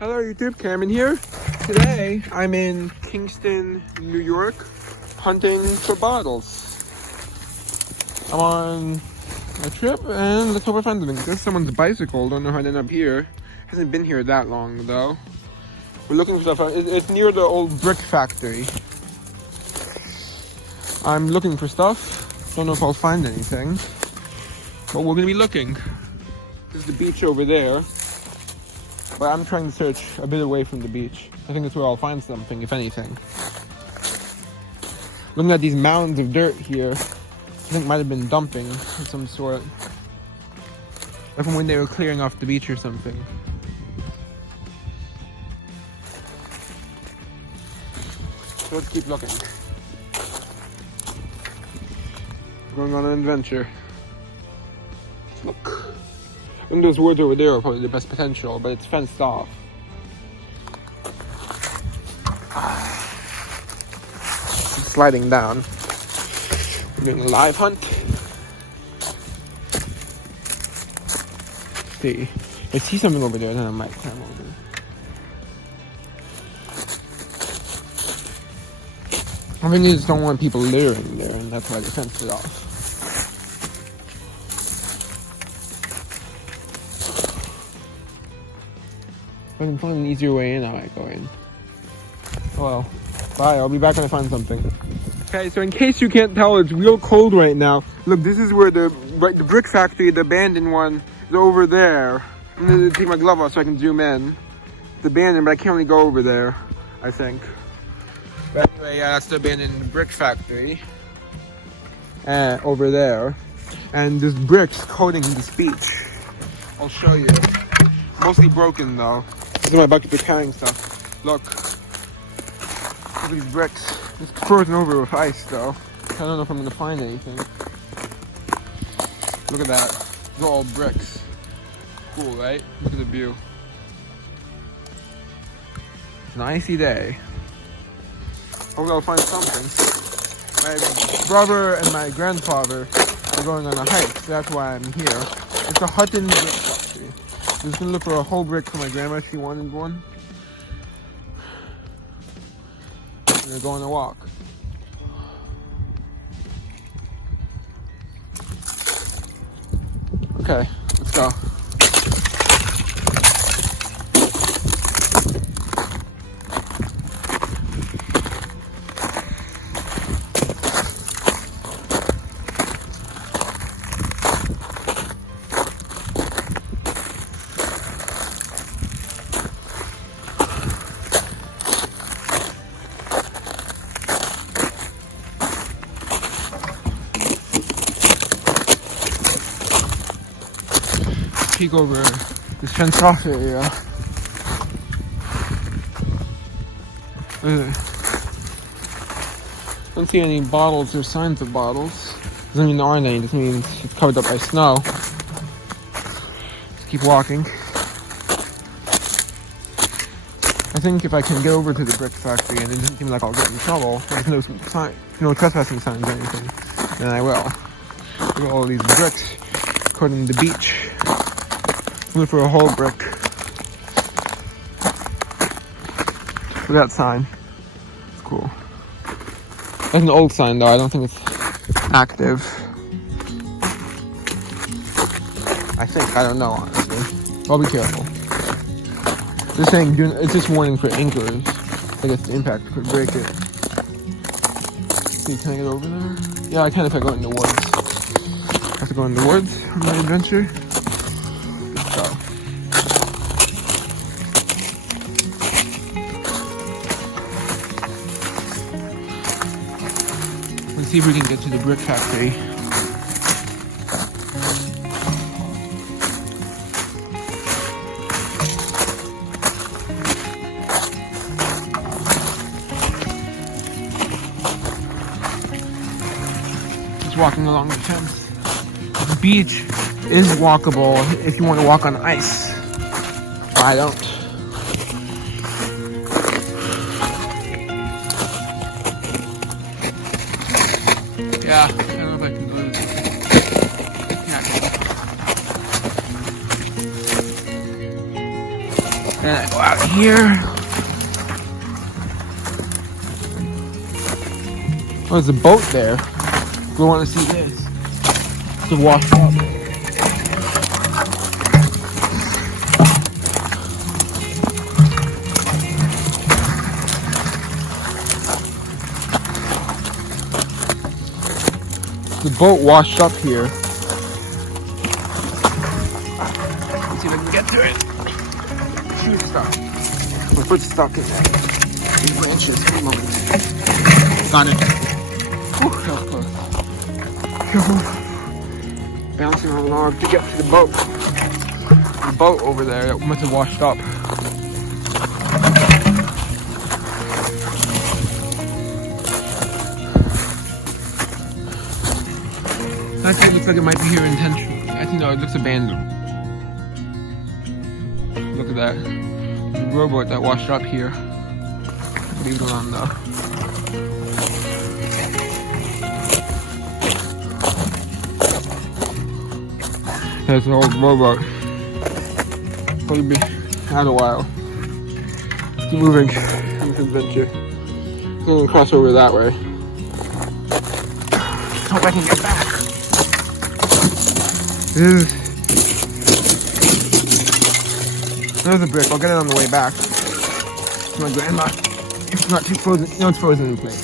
Hello YouTube, Cameron here. Today I'm in Kingston, New York, hunting for bottles. I'm on a trip and let's hope I find something. There's someone's bicycle, don't know how it ended up here. Hasn't been here that long though. We're looking for stuff. It's near the old brick factory. I'm looking for stuff. Don't know if I'll find anything. But we're gonna be looking. There's the beach over there. But I'm trying to search a bit away from the beach. I think that's where I'll find something, if anything. Looking at these mounds of dirt here, I think might have been dumping of some sort. Like from when they were clearing off the beach or something. So let's keep looking. We're going on an adventure. Look. I think those woods over there are probably the best potential, but it's fenced off. I'm sliding down. We're doing a live hunt. Let's see. If I see something over there, then I might climb over. I think they just don't want people littering there, and that's why they fenced it off. If I can find an easier way in, I might go in. Well, bye. I'll be back when I find something. Okay, so in case you can't tell, it's real cold right now. Look, this is where the brick factory, the abandoned one, is over there. I'm gonna take my glove off so I can zoom in. It's abandoned, but I can only go over there, I think. But anyway, yeah, that's the abandoned brick factory. Over there. And there's bricks coating this beach. I'll show you. Mostly broken though. This is my bucket for carrying stuff. Look. Look at these bricks. It's frozen over with ice though. I don't know if I'm gonna find anything. Look at that. They're all bricks. Cool, right? Look at the view. It's an icy day. Hopefully I'll find something. My brother and my grandfather are going on a hike, so that's why I'm here. It's a Hutton brick factory. I'm just gonna look for a whole brick for my grandma. She wanted one. I'm gonna go on a walk. Okay, let's go. Peek over this fenced off area. Don't see any bottles or signs of bottles. Doesn't mean there aren't any, just means it's covered up by snow. Just keep walking. I think if I can get over to the brick factory and it doesn't seem like I'll get in trouble, there's no trespassing signs or anything, then I will. Look at all these bricks coating the beach. Look for a whole brick. Look at that sign. It's cool. That's an old sign though, I don't think it's active. I don't know honestly. I'll be careful. It's saying, it's just warning for anchors. I guess the impact could break it. See, can I get over there? Yeah, I can if I go in the woods. I have to go in the woods on my adventure. Let's see if we can get to the brick factory. Just walking along the fence. The beach is walkable if you want to walk on ice. I don't. Yeah, I don't know if I can go to this. Yeah, I can. And I go out here. Oh, there's a boat there. We want to see this. It's washed up. The boat washed up here. Let's see if I can get to it. Shoot, stuck. My foot's stuck in there. These branches. One moment. Got it. Whew, that was close. Bouncing on a log to get to the boat. The boat over there that must have washed up. Actually, it looks like it might be here intentionally. I think no, it looks abandoned. Look at that. The rowboat that washed up here. Leave it alone though. There's an old rowboat. Probably be out a while. Keep moving on this adventure. I'm gonna cross over that way. Hope I can get back. There's a brick. I'll get it on the way back. My grandma. It's not too frozen. No, it's frozen in place.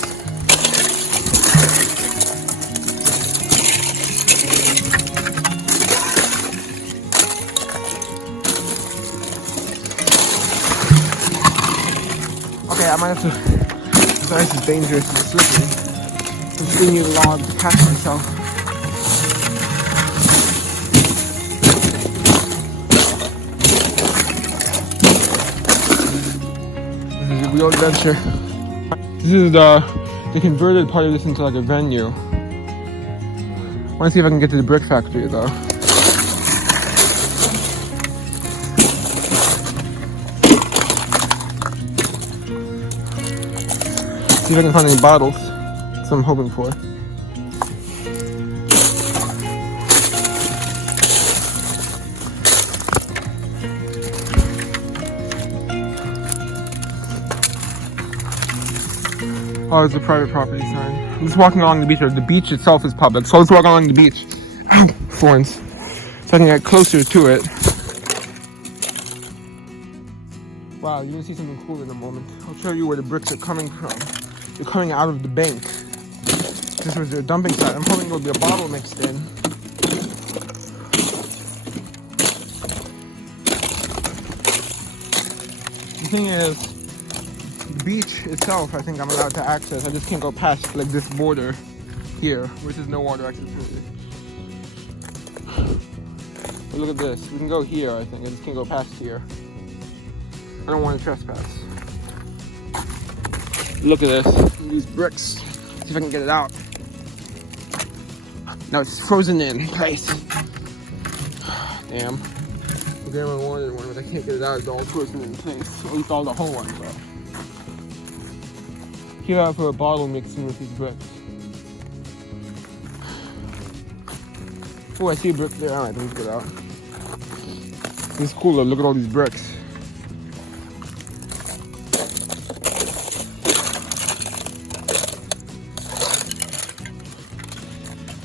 Okay, I might have to. Sorry, this is dangerous and slippery. I'm swinging a log to catch myself. Real adventure. This is they converted part of this into like a venue. I want to see if I can get to the brick factory though. See if I can find any bottles. That's what I'm hoping for. Oh, it's a private property sign. I'm just walking along the beach. The beach itself is public, so let's walk along the beach. Ow, thorns. So I can get closer to it. Wow, you're gonna see something cool in a moment. I'll show you where the bricks are coming from. They're coming out of the bank. This was their dumping site. I'm hoping there'll be a bottle mixed in. The thing is, the beach itself, I think I'm allowed to access. I just can't go past like this border here, which is no water accessibility. But look at this. We can go here, I think. I just can't go past here. I don't want to trespass. Look at this. These bricks. See if I can get it out. No, it's frozen in place. Damn. The grandma wanted one, but I can't get it out. It's all frozen in place. At least all the whole ones, though. Here I put a bottle mixed in with these bricks. Oh, I see a brick there. Alright, let's get out. This is cool though. Look at all these bricks.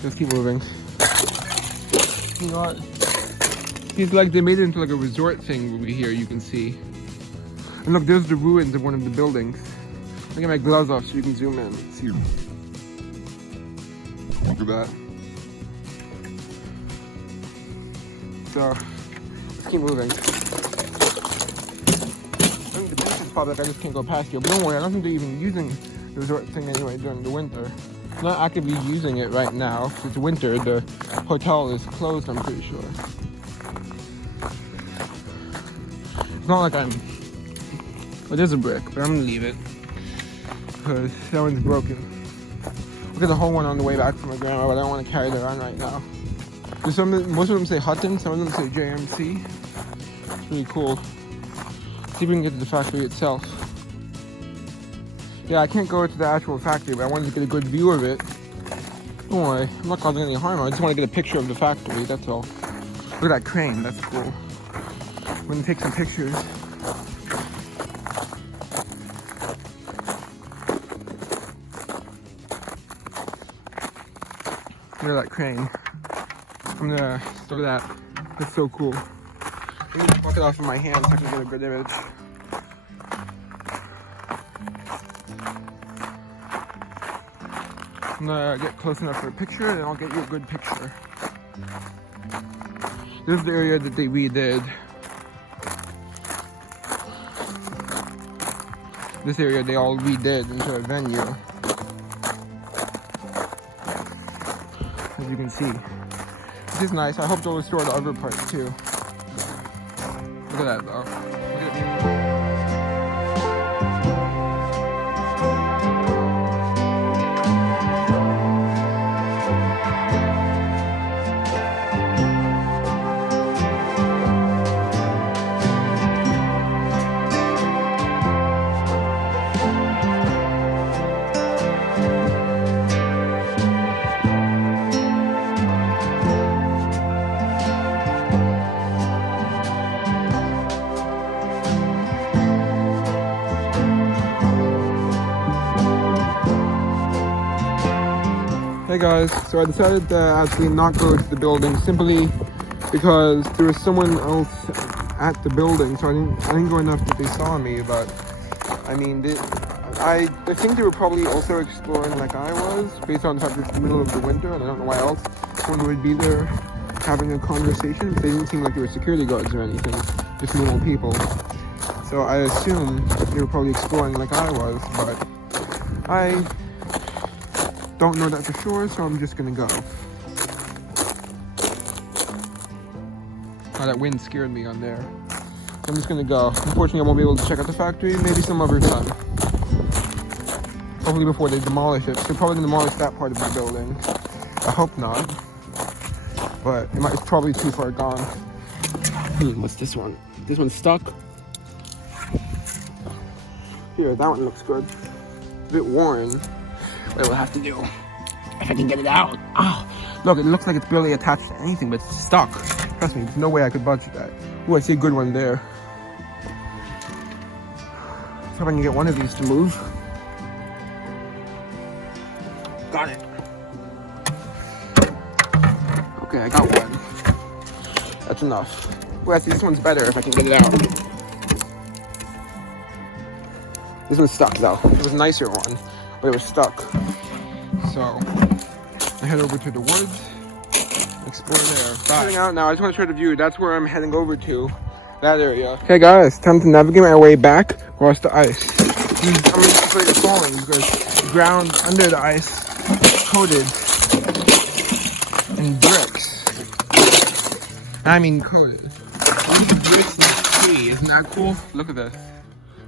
Let's keep moving. You know what? It's like they made it into like a resort thing over here, you can see. And look, there's the ruins of one of the buildings. I'll get my gloves off so you can zoom in. See. Look at that. So, let's keep moving. I think the beach is public, I just can't go past here. But don't worry, I don't think they're even using the resort thing anyway during the winter. They're not actively using it right now. It's winter, the hotel is closed, I'm pretty sure. It's not like I'm... Well, there's a brick, but I'm gonna leave it. Because that one's broken. Look at the whole one on the way back from my grandma, but I don't want to carry that on right now. Most of them say Hutton, some of them say JMC. It's really cool. See if we can get to the factory itself. Yeah, I can't go to the actual factory, but I wanted to get a good view of it. Don't worry, I'm not causing any harm. I just want to get a picture of the factory, that's all. Look at that crane, that's cool. I'm gonna take some pictures. Look at that crane. From there. Look at that. That's so cool. Let me pluck it off in my hand so I can get a good image. I'm gonna get close enough for a picture and I'll get you a good picture. This is the area that they redid. This area they all redid into a venue. As you can see. This is nice. I hope they'll restore the other parts too. Look at that though. Look at Hey guys, so I decided to actually not go to the building simply because there was someone else at the building, so I didn't go enough that they saw me. But I mean, I think they were probably also exploring like I was, based on the fact that it's the middle of the winter and I don't know why else someone would be there having a conversation. They didn't seem like they were security guards or anything, just normal people. So I assumed they were probably exploring like I was, but I don't know that for sure, so I'm just gonna go. Oh, that wind scared me on there. So I'm just gonna go. Unfortunately, I won't be able to check out the factory, maybe some other time. Hopefully before they demolish it. They're probably gonna demolish that part of the building. I hope not. But it's probably too far gone. What's this one? This one's stuck. Here, that one looks good. A bit worn. What we'll have to do, if I can get it out. Oh, look, it looks like it's barely attached to anything, but it's stuck. Trust me, there's no way I could budge that. Oh, I see a good one there. Let's see if I can get one of these to move. Got it. Okay, I got one. That's enough. Well, actually, this one's better if I can get it out. This one's stuck though. It was a nicer one, but it was stuck. So I head over to the woods, explore there. Heading out now. I just want to show the view. That's where I'm heading over to, that area. Okay guys, time to navigate my way back across the ice. I'm just afraid of falling because the ground under the ice is coated in bricks. I mean coated. These bricks like tree. Isn't that cool? Look at this.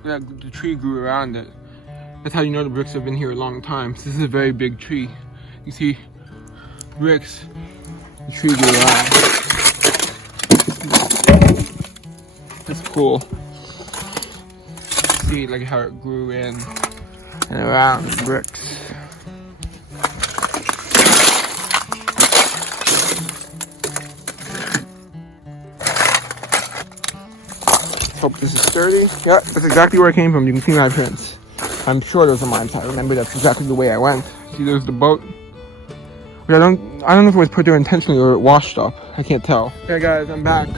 Look at the tree grew around it. That's how you know the bricks have been here a long time. So this is a very big tree. You see bricks, the tree grew around. That's cool. See like how it grew in and around the bricks. Hope this is sturdy. Yeah, that's exactly where I came from. You can see my prints. I'm sure those are mine. I remember that's exactly the way I went. See, there's the boat. But I don't know if it was put there intentionally or it washed up. I can't tell. Okay, guys, I'm back.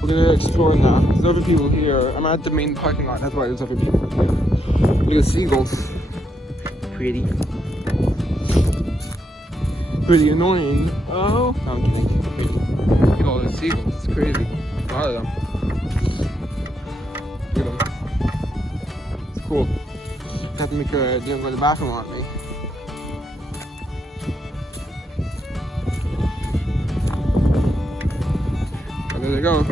We're gonna explore now. There's other people here. I'm at the main parking lot. That's why there's other people here. Look at the seagulls. Pretty. Pretty annoying. Oh, no, I'm kidding. Pretty. Look at all the seagulls. It's crazy. A lot of them. Look at them. It's cool. I have to make sure they don't go to the bathroom on me. Oh, there they go.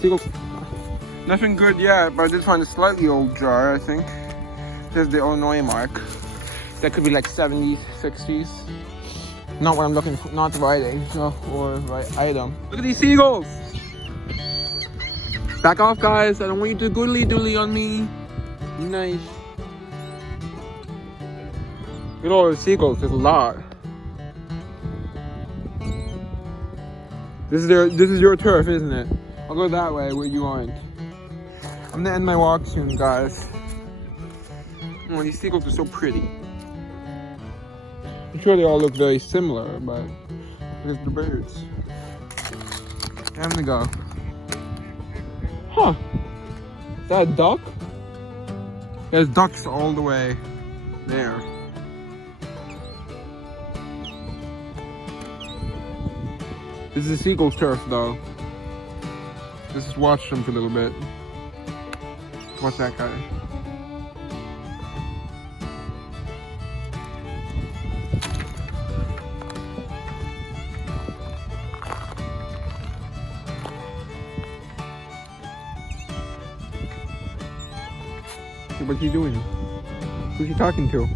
Seagulls. Nothing good yet, but I did find a slightly old jar, I think. There's the Illinois mark. That could be like 70s, 60s. Not what I'm looking for, not the right age or right item. Look at these seagulls! Back off, guys. I don't want you to goodly doodly on me. Be nice. Look at all the seagulls. There's a lot. This is your turf, isn't it? I'll go that way where you aren't. I'm gonna end my walk soon, guys. Oh, these seagulls are so pretty. I'm sure they all look very similar, but look at the birds. I'm gonna go. Huh? Is that a duck? There's ducks all the way there. This is a seagull's turf, though. Let's just watch them for a little bit. Watch that guy. What's he doing? Who's he talking to?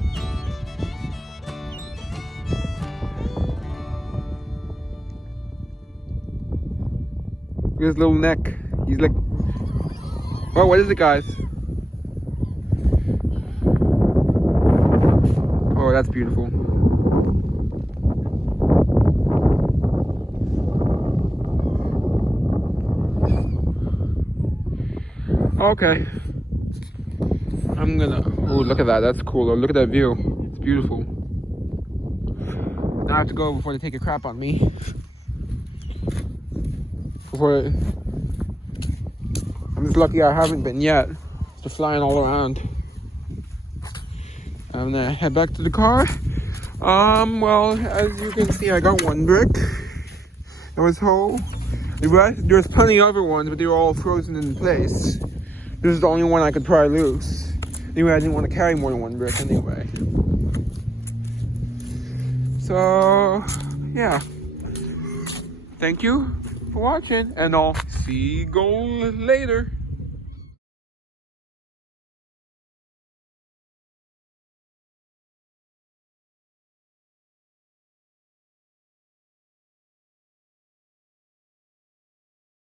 Look at his little neck. He's like... Oh, what is it, guys? Oh, that's beautiful. Okay. I'm gonna... Oh, look at that. That's cool. Oh, look at that view. It's beautiful. Now I have to go before they take a crap on me. I'm just lucky I haven't been yet. They're flying all around. I'm gonna head back to the car. Well, as you can see, I got one brick. That was whole. There's plenty of other ones, but they were all frozen in place. This is the only one I could pry loose. Anyway, I didn't want to carry more than one brick anyway. So, yeah. Thank you for watching, and I'll see you later.